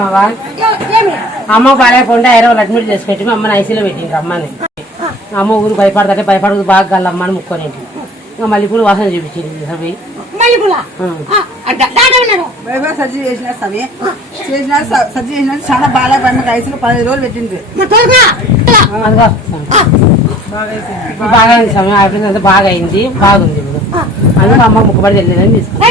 అమ్మవా అమ్మ బాగాలేకుండా ఐరవల్ అడ్మిట్ చేసి పెట్టి అమ్మని ఐసీలో పెట్టింది అమ్మని. అమ్మ ఊరు భయపడదంటే భయపడదు బాగా గల్లమ్మని ముక్కొని ఇంకా మళ్ళీ ఇప్పుడు వాసన చూపించింది మల్లెపూల? వైభవ్ సర్జరీ చేసిన సమయం చేసిన సర్జరీ చేసిన చాలా బాగా పడిన ఐసులు పదిహేను రోజులు పెట్టింది. బాగా అయింది సమయం ఆపరేషన్ అంతా బాగా అయింది బాగుంది ఇప్పుడు. అందుకు అమ్మ ముక్కబడి తెలియదని తీసుకున్నాను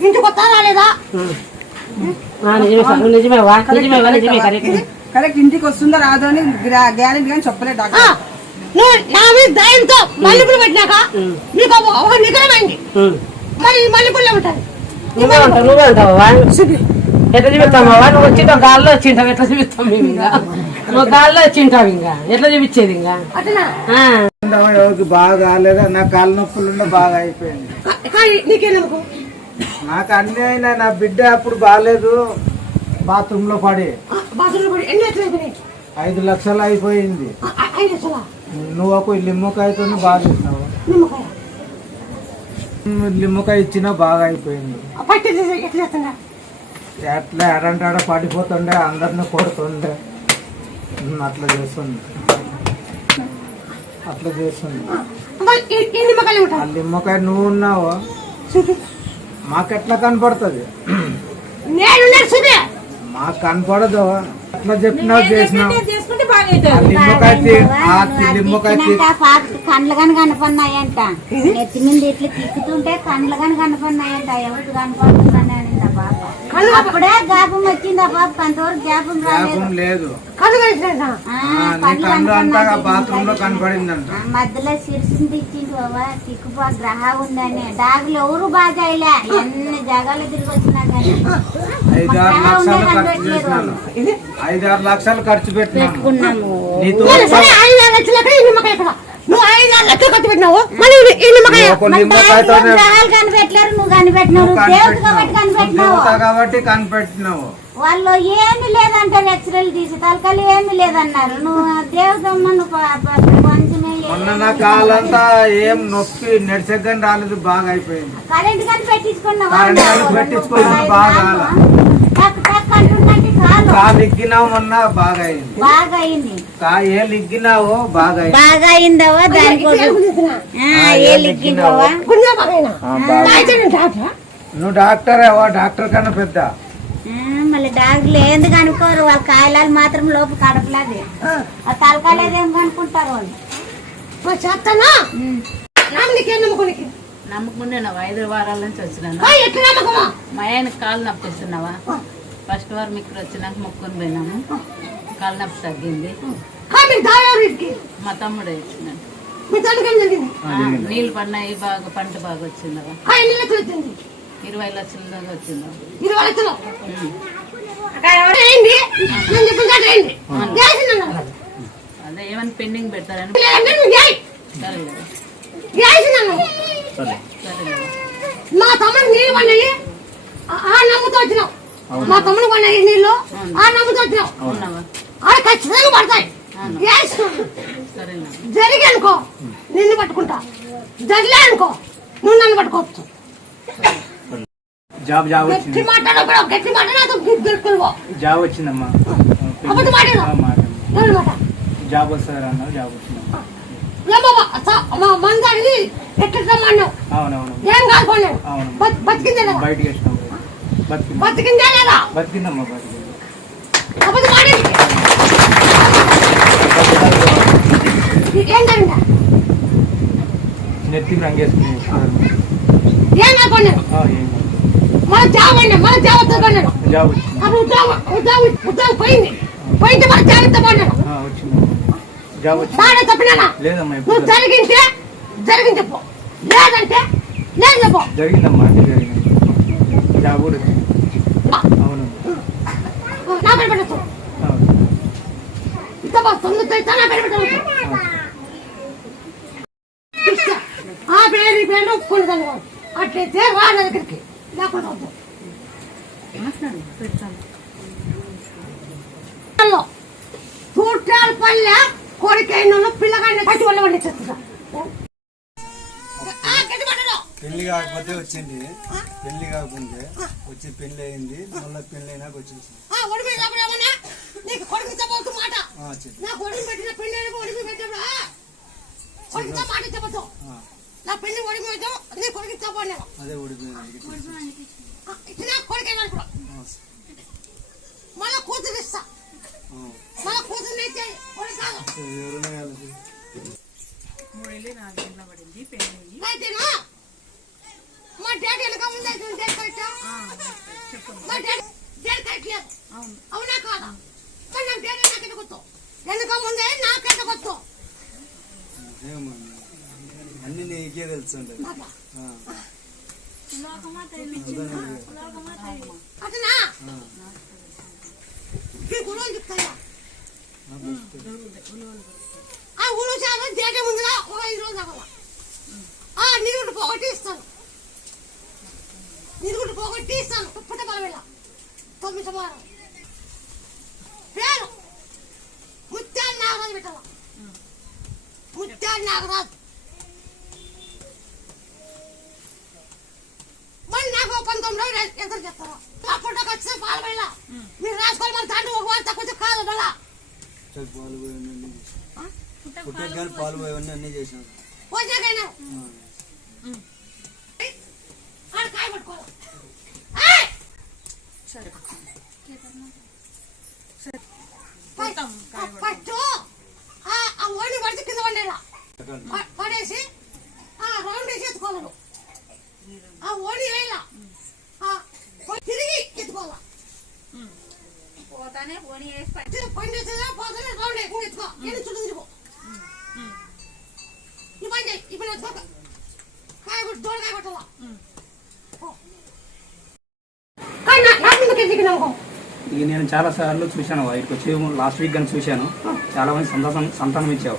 ఇంటికి వస్తా రాలేదా కరెక్ట్ ఇంటికి వస్తుందో రాదో అని గ్యారెంటీ కానీ చెప్పలేదు డాక్టర్. నువ్వు నా మీద దయంతో మల్లెపూలు పెట్టినాక నీకు ఒక- నికరమైంది మరి మల్లెపూలు ఉంటాయి. నువ్వే ఉంటావు నువ్వే ఉంటావు ఎట్లా చూపిస్తామా నువ్వు వచ్చింటావు గాల్లో వచ్చింటావు ఎట్లా చూపిస్తాం మేము ఇంకా? నువ్వు గాల్లో వచ్చింటావు ఇంకా? ఎట్లా చూపించేది ఇంకా. ఎవరికి బాగా కాలేదా నా కాళ్ళ నొప్పులు బాగా అయిపోయింది. నీకే అన్ని అయినా నా బిడ్డ అప్పుడు బాగాలేదు బాత్రూమ్లో పడి. ఐదు లక్షలు అయిపోయింది. నువ్వు ఒక లిమ్మకాయతో బాగా నిమ్మకాయ? లిమ్మకాయ ఇచ్చినా బాగా అయిపోయింది. ఎట్లా ఎడంటాడ పడిపోతుండే అందరిని కొడుతుండే. అట్లా చేస్తుంది అట్లా చేస్తుంది ఆ లిమ్మకాయ నువ్వు ఉన్నావు? మాకెట్లా కనపడుతుంది? మాకు కనపడదు. అట్లా చెప్పినావు చేసినావు? చేసుకుంటే బాగా ఆ లిమ్మకాయ తీ- ఆ తి- లిమ్మకాయ తీ- కండ్లు కానీ కనపడినాయంట. నెత్తి మీద ఇట్లా తిక్కుతుంటే కండ్లు కానీ కనపడినాయంట. ఎవరికి కనపడుతున్నాయంట పాప అప్పుడే జ్ఞాపం వచ్చింది పాప అంతవరకు జ్ఞాపం రాలేదు. లేదు. కళ్ళు కలిసినా ఆ, ఆ, నీ కండ్లు కన్ను అంతా కనపడినాయి. బాత్రూమ్లో కనపడిందంట. ఆ, మధ్యలో సిరిసింది ఇచ్చింది బాబా తిక్కుపా గ్రహ ఉందని. డాగులు ఎవరు బాగా అయ్యలే ఎన్ని జగాలు తిరిగి వచ్చినా కానీ. ఐదు ఆరు లక్షలు ఖర్చు చేసినాను ఐదు ఆరు లక్షలు ఖర్చు పెట్టినాను. పెట్టుకున్నాము. నీతో నేను సరే ఐదు ఆరు లక్షలు ఈ నిమ్మకాయ నువ్వు ఐదు పెట్టినావు మళ్ళీ ఈ- నిమ్మకాయ కనిపెట్టలేరు కనిపెట్టినావు. దేవుడు కాబట్టి కనిపెట్టినావు. కాబట్టి కనిపెట్టినావు. వాళ్ళు ఏమి లేదంటారు ఎక్స్రేలు తీసి తలకాలు ఏమి లేదన్నారు. నువ్వు దేవతమ్మ నువ్వు కాలంతా ఏం నొప్పి నడిచగ్గని రాలేదు బాగా అయిపోయింది. కరెంట్ కానీ పెట్టించుకున్నావు పెట్టించుకున్నా బాగా మొన్న బాగా అయింది బాగా అయింది కా అయింది అయిందవా ఏ నువ్వు డాక్టర్ ఏవో డాక్టర్ కన్నా పెద్ద. మళ్ళీ డాక్టర్లు ఏంది కనుక్కోరు వాళ్ళ కాయలాలు మాత్రం లోపు కడపలేదు. ఆ. తలకాయలేదు ఏం కనుక్కుంటారు వాళ్ళు? చెప్తానా నమ్మకుండా ఐదు వారాల నుంచి నమ్మకమా? మా ఆయన కాలు నొప్పి ఇస్తున్నావా ఫస్ట్ వారం ఇక్కడ వచ్చినాక మొక్కుని పోయినాము. కాలు నొప్పి తగ్గింది మా తమ్ముడు ఆ, నీళ్ళు పడినాయి బాగా పంట బాగా వచ్చింది ఇరవై లక్షల దాకా వచ్చిందవా ఇరవై లక్షలు? అదే ఏమైనా పెండింగ్ పెడతారని. మా తమ్ముడు నీళ్ళు పడినాయి. ఆ- నమ్ముతూ వచ్చినావు మా తమ్ముడు పడినాయి నీళ్ళు ఆ నమ్ముతూ వచ్చినావు ఉన్నావా అది ఖచ్చితంగా పడతాయి. జరిగి అనుకో నిన్ను పట్టుకుంటా. జరలే అనుకో నువ్వు నన్ను పట్టుకోవచ్చు. జాబ్ జాబ్ గట్టి మాట్లాడప్పుడు గట్టి మాట నాతో జాబ్ వచ్చిందమ్మా. మాట? జాబ్ వస్తుంది అన్న జాబ్ వచ్చింది? ఎట్లా రమ్మన్నావు? ఏం. బతికిందే బయటికి వచ్చినాం. బతికింది. లేదా? బతికిందమ్మా బతికింది. అబద్ధం మాట్లాడి ఏం జరిగిందా? నెత్తి రంగేసుకుని ఏం కాదుకోలేను మన జాబ్ అండి మన జాబ్ వద్దనుకున్నాను జాబ్ అప్పుడు ఉద్యోగం ఉద్యోగం ఉద్యోగం పోయింది. పోయింది మన జాగ్రత్త వచ్చింది. జాబ్ బాగా తప్పినానా లేదమ్మా నువ్వు ఇప్పుడు జరిగింటే జరిగింది చెప్పు. లేదంటే లేదు చెప్పు. జరిగిందమ్మా జరిగింది. జాబ్ కూడా వచ్చింది అవును నా పేరు పెట్టచ్చు అవును ఇంత బాగా తొమ్మిది అయితే నా పేరు పెట్టవచ్చు ఆ పేరు ఈ పేరు ఒప్పుకుంటాను అట్లయితే రా నా దగ్గరికి లేకుండా వద్దు మాట్లాడు పెడతాను చూట్టాల పల్లె కోరికైన పిల్లగాడిని పట్టి వాళ్ళ పండించేస్తున్నా పెళ్ళి కాకపోతే వచ్చింది. పెళ్ళి కాకుంటే వచ్చి పెళ్ళి అయింది. మళ్ళీ పెళ్ళి అయినాక వచ్చేసి. ఆ ఒడి పెట్టినప్పుడు ఏమన్నా నీకు కొడుకు చెప్పవద్దు మాట. ఆ, చెప్పు. నా కొడుకు పెట్టిన పెళ్ళి ఒడికి పెట్టినప్పుడు ఆ, కొడుకుతో మాట చెప్పదు ఆ, నా పెళ్ళి ఒడికి పెట్టావు. నీ కొడుకు చెప్పండి అదే ఓడిపోయింది మళ్ళా కూతురు ఇస్తా. మళ్ళా కూతురు ఇచ్చే కొడుకు కాదు. ఎవరైనా కలిసి అయితేనా మా డాడీ వెనక ముందు అయితే డేట్ కట్టా మా డాడీ డేట్ కట్టలేదు అవునా కాదా మరి నాకు డాడీ వెనక ముందే నాకు ఎదుగుతావు అన్ని నీకే తెలుసు అతనా గురువు చెప్తాయా ఆ గురువు చాలా డేట ముందుగా ఒక ఐదు రోజులు అవ్వాల ఆ నిరుగుడు పోగొట్టి ఇస్తాను నిరుగుడు పోగొట్టి ఇస్తాను పుట్ట బలవేళ తొమ్మిది వారం పేరు. ముత్యాల నాగరాజు పెట్టాల? ముత్యాల నాగరాజు. మరి నాకు పంతొమ్మిది రోజులు ఎదురు చెప్తారు. పుట్టకు వచ్చిన పాలవేళ మీరు రాసుకోవాలి మరి దాంట్లో ఒక వారం తక్కువ కాదు మళ్ళా పాలు పోయవన్నీ అన్ని చేసాను. పుట్టకు కానీ పాలు పోయవన్నీ అన్ని చేసాను వచ్చాకైనా ఆడ కాయ పట్టుకోవాలి ఏయ్! ఫస్ట్ ఆ ఆ ఓడి పడితే కింద పడేలా పడేసి ఆ రౌండ్ వేసి ఎత్తుకోవాలి ఆ ఓడి వేయాల తిరిగి ఎత్తుకోవాలి పోతానే పోనీ వేసి పట్టి తిరిగి పని చేసేదా పోతే రౌండ్ వేసి ఎత్తుకో ఎన్ని చుట్టూ తిరుగు ఈ పని చేయి ఈ పని ఎత్తుకో కాయ దోడ కాయ కొట్టాలా కానీ నా- ఇక నేను చాలా సార్లు చూశాను ఇక్కడికి వచ్చి లాస్ట్ వీక్ కానీ చూశాను. చాలా మంది సంతానం సంతానం ఇచ్చావు.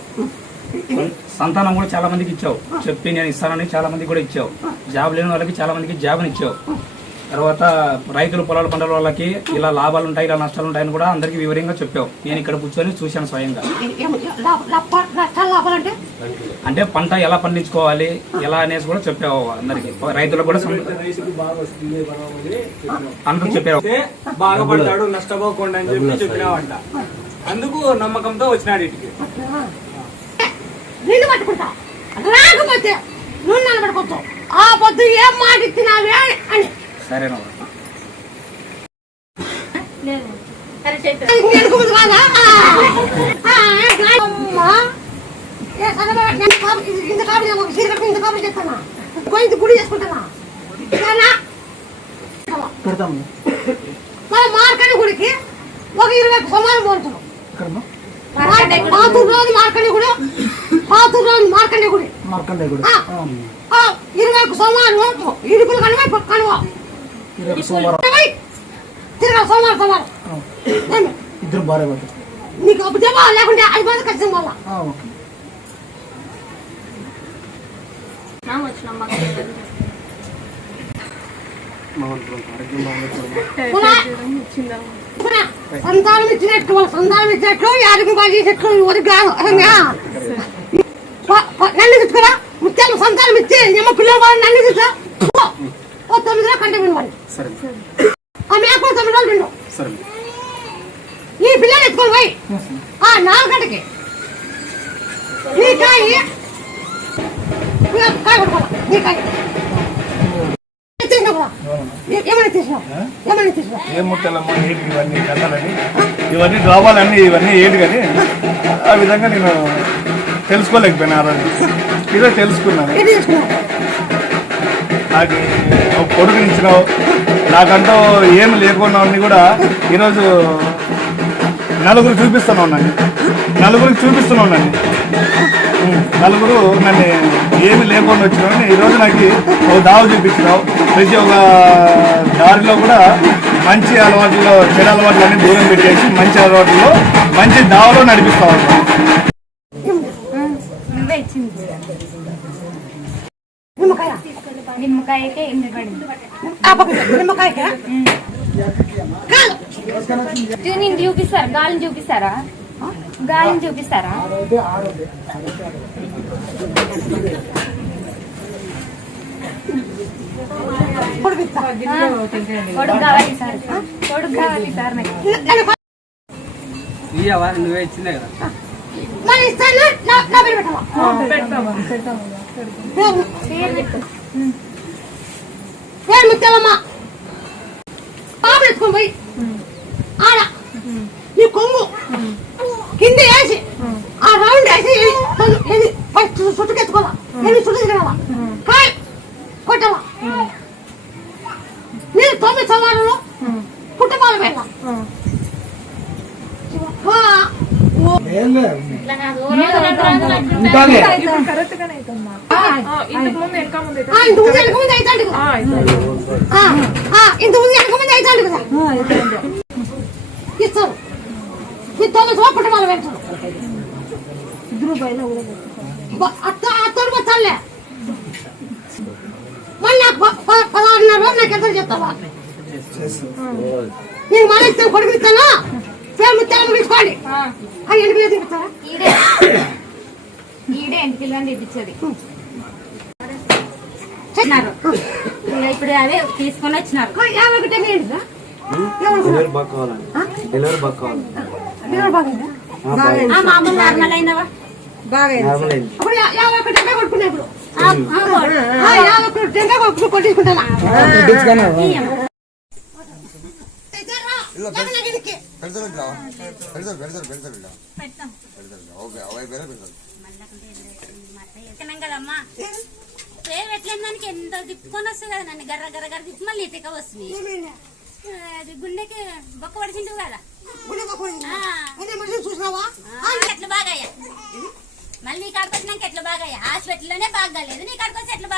సంతానం కూడా చాలా మందికి ఇచ్చావు. చెప్పి నేను ఇస్తానని చాలా మందికి కూడా ఇచ్చావు. జాబ్ లేని వాళ్ళకి చాలా మందికి జాబ్ని ఇచ్చావు. తర్వాత రైతులు పొలాలు పంటల వాళ్ళకి ఇలా లాభాలు ఉంటాయి ఇలా నష్టాలు ఉంటాయని కూడా అందరికీ వివరంగా చెప్పావు. నేను ఇక్కడ కూర్చొని చూశాను స్వయంగా. అంటే పంట ఎలా పండించుకోవాలి ఎలా అనేసి కూడా చెప్పావు అందరికి. రైతులకు కూడా అందరూ చెప్పావు. బాగుపడతాడు నష్టపోకుండా అని చెప్పి చెప్పినావంట. అందుకు నమ్మకంతో వచ్చినాడు ఇటుకి. నిన్ను పట్టుకుంటా. రాకపోతే నువ్వు నిలబడుకోవచ్చు. ఆ పొద్దు ఏం మాట ఇచ్చినావే అని సరేనా గుడి చేసుకుంటానా? పెడతాము మన మార్కండి గుడికి ఒక ఇరవై సమానం పోతున్నాం పాతూరు రోజు మార్కండి గుడి. పాతూరు రోజు మార్కండి గుడి మార్కండే ఆ, ఇరవై సోమవారం ఇరుకులు కనుమ కనువ ఇరవై సోమవారం. సోమవారం సోమవారం? ఇద్దరు భార్య భర్త నీకు అప్పు చెప్పా లేకుంటే అది మంది ఖచ్చితంగా వల్ల ఓకే. సంతానం ఇచ్చినట్టు వాళ్ళ సంతానం ఇచ్చినట్లు యాడికి బాగా చేసేట్లు ఎవరికి కాదు నన్ను తీసుకురా ముత్యాలు సంతానం ఇచ్చి ఏమో పిల్లలు నన్ను తీసుకురా ఓ, ఓ తొమ్మిది రోజులు కంటే వినవాలి సరే. తొమ్మిది రోజులు సరే. ఈ పిల్లలు ఎత్తుకొని పోయి ఆ నాలుగు గంటకి కాయ కాయ కొట్టుకోవాలి కాయ. ఏ- ఏమైనా తీసినావు? ఏమైనా తీసినావు? ఏం ముట్టలమ్మా ఏంటి ఇవన్నీ కథలని? ఇవన్నీ డ్రామాలన్నీ ఇవన్నీ ఏంటి కానీ ఆ విధంగా నేను తెలుసుకోలేకపోయినా ఆ రోజు. ఈరోజు తెలుసుకున్నాను. నాకు ఒక కొడుకు ఇచ్చినావు. నాకంటూ ఏం లేకుండా అన్ని కూడా ఈరోజు నలుగురు చూపిస్తూనే ఉన్నాను. నలుగురికి చూపిస్తూనే ఉన్నాను. నలుగురు నన్ను ఏమి లేకుండా వచ్చినావు ఈరోజు నాకు ఒక దావ చూపించినావు. ప్రతి ఒక్క దారిలో కూడా మంచి అలవాట్లలో చెడు అలవాట్లన్నీ దూరం పెట్టేసి మంచి అలవాట్లలో మంచి దావలో నడిపిస్తా ఉన్నాను నిమ్మకాయ. నిమ్మకాయకే ఎనిమిది పడింది. నిమ్మకాయకా? నేను చూపిస్తారా? గాలిని చూపిస్తారా? గాలిని చూపిస్తారా? కొడుకు కొడుకు కావాలి సార్. కొడుకు కావాలి సార్ నాకు. ఇయ్యవా నువ్వే ఇచ్చిందే కదా? మరి ఇస్తాను? నా నా పేరు పెట్టవా? పెడతామా పెడతామా పేరు పేరు ముత్యాలమ్మ పాప ఎత్తుకొని పోయి ఆడ నీ కొంగు కింద వేసి ఆ రౌండ్ వేసి ఎన్ని ఫస్ట్ చుట్టుకు ఎత్తుకోవాలా ఎన్ని చుట్టూ తిరగాల కాయ్ కొట్టాలా నేను తొమ్మిది సవాళ్ళు పుట్టపాలు పెట్టాల ఉంటాలే కరెక్ట్ గానే అవుతుందా ఇంతకు ముందు వెనక ముందు అయితే ఇంత ముందు వెనక ముందు అవుతాడు కదా ఆ, ఆ, ఇంత ముందు వెనక ముందు అవుతాడు కదా ఇస్తారు ఈ తొమ్మిది సవాళ్ళు పుట్టపాలు పెట్టారు బ- అత్త అత్తడు బతల్లే మళ్ళీ పదహారున్నర రోజు నాకు ఎంత చెప్తావా నేను మన ఇస్తాను? కొడుకు ఇస్తాను తీసుకోండి ఎందుకు లేదు ఈడే. ఈడే ఇప్పించేది వచ్చినారు ఇప్పుడు అదే తీసుకొని వచ్చినారు? డెలివరీ బాగా కావాలండి డెలివరీ బాగా కావాలి. డెలివరీ బాగుందా? ఆ మామూలు నార్మల్ అయినవా? బాగా అప్పుడు యాభై ఒకటి కొట్టుకున్నా ఇప్పుడు. పేరు పెట్టలేని దానికి? ఎంత తిప్పుకొని వస్తుంది కదా నన్ను గర్ర గర్ర గర్ర తిప్పి మళ్ళీ ఇటుక వస్తుంది? అది గుండెకి బొక్క పడిచిండు కదా. ఎట్లా బాగాయ్యా? మళ్ళీ నీ కాడికి వచ్చినాక ఎట్లా బాగాయ్యా? హాస్పిటల్లోనే బాగాలేదు. నీ కాడికి వచ్చి ఎట్లా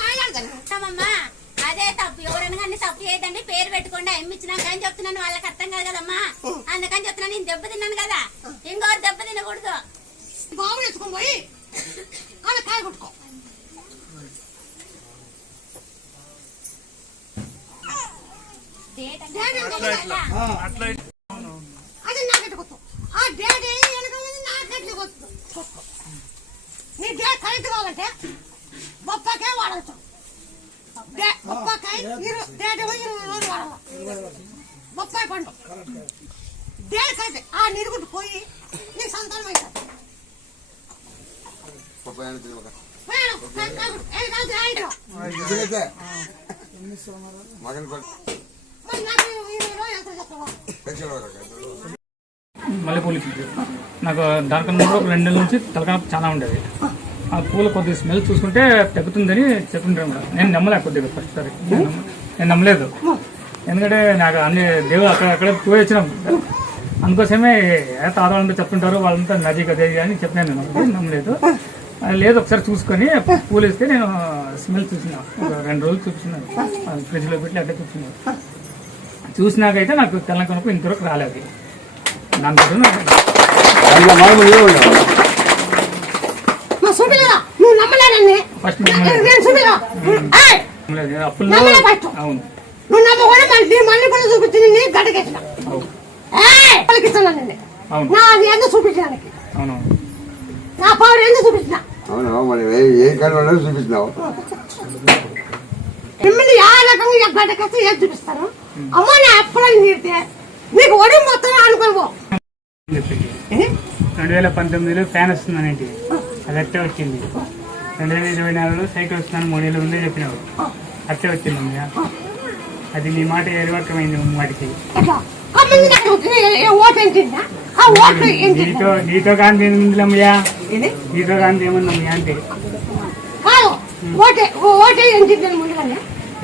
మాట్లాడతాను. అమ్మమ్మా అదే తప్పు. ఎవరైనా కానీ తప్పు చేయదండి పేరు పెట్టుకోండి. ఎమ్మిచ్చినాక అని చెప్తున్నాను. వాళ్ళకి అర్థం కాదు కదమ్మా. అందుకని చెప్తున్నాను. నేను దెబ్బ తిన్నాను కదా. ఇంకోరు దెబ్బ తినకూడదు. బాబు ఎత్తుకొని పోయి కాయ కొట్టుకో డేట్ అంటే డాడీ వెనక ముందు అది నాకెట్టు కొత్త ఆ డాడీ వెనక ముందు నాకెట్లు కొత్త నీ డాడీ కరెక్ట్ కావాలంటే బొప్పాకాయ వాడచ్చు డా- బొప్పాకాయ ఇరవై రోజులు వాడాలి బొప్పాయి పండు డాడీ కరెక్ట్ ఆ నిరుగుట్టు పోయి నీకు సంతానం అవుతుంది మల్లెపూలు నాకు మళ్ళీ పూలు నాకు దానికన్నా ముందు ఒక రెండు నెలల నుంచి తలకన చాలా ఉండేది. ఆ పూల కొద్దిగా స్మెల్ చూసుకుంటే తగ్గుతుందని చెప్తుంటారు కూడా నేను నమ్మలే కొద్దిగా ఫస్ట్ సారి. నేను నమ్మలేదు. ఎందుకంటే నాకు అన్ని దేవుడు అక్కడ అక్కడ పోయి వచ్చినాం అందుకోసమే ఏ తాతవాళ్ళంతా చెప్తుంటారు వాళ్ళంతా నది కదే అని చెప్పాను నేను. నమ్మలేదు. లేదు ఒకసారి చూసుకొని పూలు ఇస్తే నేను స్మెల్ చూసినా. ఒక రెండు రోజులు చూపించినాను ఫ్రిడ్జ్లో పెట్టి అట్లా చూపిస్తున్నాను. చూసినాకైతే నాకు తెల్లని కొనుక్కు ఇంతవరకు రాలేదు. దాని నమ్మలేనని ఫస్ట్ అప్పుల్లో అవును. నువ్వు మళ్ళీ కూడా చూపించింది నీ నా అది ఎందుకు చూపించడానికి అవునవును. నా పవర్ ఎందుకు చూపించిన? అవునా మరి ఏ కాలంలో చూపిస్తున్నావు మిమ్మల్ని ఏ రకంగా ఈ గడ్డకెత్తి ఏది చూపిస్తాను అమ్మ నా ఎప్పుడైనా తీరితే నీకు ఒడి మొత్తం అనుకోవు రెండు వేల పంతొమ్మిదిలో ఫ్యాన్ వస్తుందని ఏంటి అది అట్టే వచ్చింది. రెండు వేల ఇరవై నాలుగులో సైకిల్ వస్తుందని మూడు వేల ముందే చెప్పినావు. అట్టే వచ్చింది అమ్మయ్య. అది నీ మాట ఎరవకమైంది వాటికి ఆ నీతో నీతో కాంతి ఏముంది అమ్మయ్యా? నీతో కాంతి ఏముంది అమ్మయ్య అంటే? ఓటే ఓటే ముందుగానే.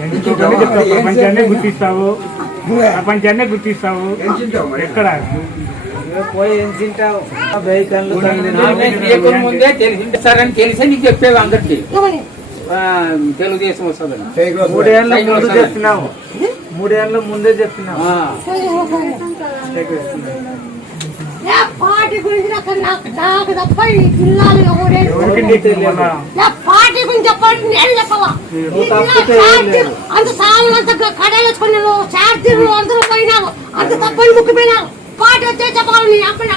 ఎందుకు ఒకటి చెప్తావు ప్రపంచాన్ని గుర్తిస్తావు. ప్రపంచాన్ని గుర్తిస్తావు. ఎక్కడ? ఏం ముందే తెలిసింటారని తెలిసే నీకు చెప్పేవి అందరికి. తెలుగుదేశం వస్తుందని మూడేళ్ళ ముందు చెప్పినావు. మూడేళ్ళ ముందే చెప్పినావు. ఏ పార్టీ గురించి నాకు నాకు నాకు తప్ప ఈ జిల్లాలో ఎవరే చెప్పండి నేను ఛార్జీలు అంత సాగులు అంత కడాలు వేసుకున్నారు ఛార్జీలు అందరూ పోయినారు. అంత తప్పని ముక్కిపోయినారు పార్టీ వచ్చే చెప్పాలి. నీ అప్పుడు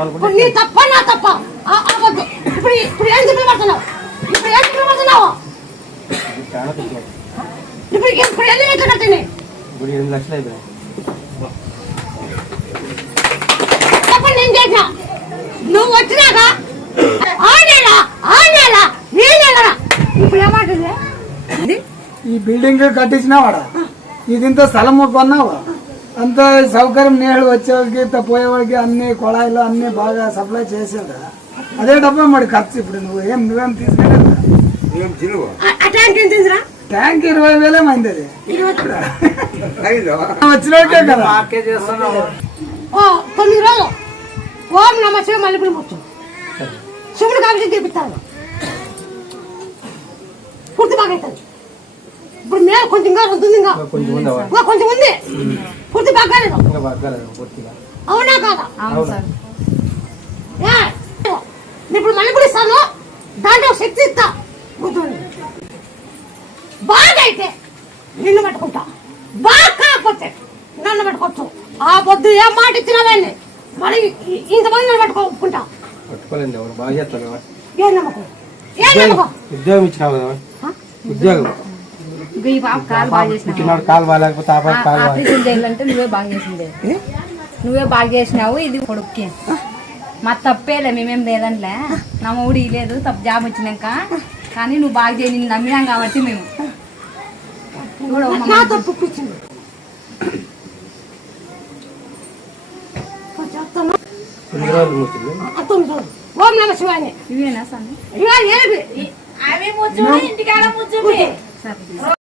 అప్పుడు నీ తప్ప నా తప్ప? ఇప్పుడు ఇప్పుడు ఏం చెప్పి పడుతున్నావు నీ ఏం తిరుగుతున్నావు ఇప్పుడు ఇప్పుడు ఎన్ని రెట్లు కట్టినాయి ఇప్పుడు ఎనిమిది లక్షలు అయిపోయాయి చెప్పండి నేను చేసిన నువ్వు వచ్చినాక ఆ నెల ఆ నెల ఈ నెల ఇప్పుడు ఏమంటుంది ఈ బిల్డింగ్ కట్టించినావాడా? ఇది ఇంత స్థలం కొన్నావా? అంత సౌకర్యం నీళ్ళు వచ్చేవాడికి ఇంత పోయేవాడికి అన్ని కుళాయిలు అన్ని బాగా సప్లై చేసేదా అదే డబ్బా మరి ఖర్చు ఇప్పుడు నువ్వు ఏం నువ్వేం తిందిరా ట్యాంక్ ఇరవై వేలేమైంది అది అయిందా వచ్చినోడికే కదా. తొమ్మిది రోజులు. ఓం నమ శివ మల్లెపూడి ముచ్చు శివుడు కాబట్టి తీపిస్తాను పూర్తి బాగా అవుతుంది. ఇప్పుడు మేము కొంచెం ఇంకా ఉంటుంది ఇంకా కొంచెం ఉందా ఇంకా కొంచెం ఉంది. పూర్తి బాగాలేదు. ఇంకా బాగాలేదు పూర్తిగా. అవునా కాదా? అవును సార్. ఇప్పుడు మల్లెపూడి ఇస్తాను. దాంట్లో ఒక శక్తి ఇస్తా. గుర్తుండి బాగా అయితే నిన్ను పెట్టుకుంటా. బాగా కాకపోతే నన్ను పెట్టుకోవచ్చు ఆ పొద్దు ఏం మాట ఇచ్చినావేండి మరి ఇంతమంది నన్ను పెట్టుకోకుంటా పట్టుకోలేండి ఎవరు? బాగా చేస్తాను ఏం నమ్మకం? ఏం నమ్మకం? ఉద్యోగం ఇచ్చినావు కదా ఉద్యోగం. ఈ పాప కాలు బాగా చేసినావు. కాలు బాగాలేకపోతే ఆపరేషన్ చేయాలంటే నువ్వే బాగా చేసిందే నువ్వే బాగా చేసినావు ఇది కొడుక్కి. మా తప్పేలే మేమేం లేదంట్లే నా మూడు లేదు తప్పు జాబ్ వచ్చినాక. కానీ నువ్వు బాగా చేయి నిన్ను నమ్మినాం కాబట్టి మేము. ఓం నమ ఇవేనా సార్ అవి ముచ్చు ఇంటికాడ ముచ్చు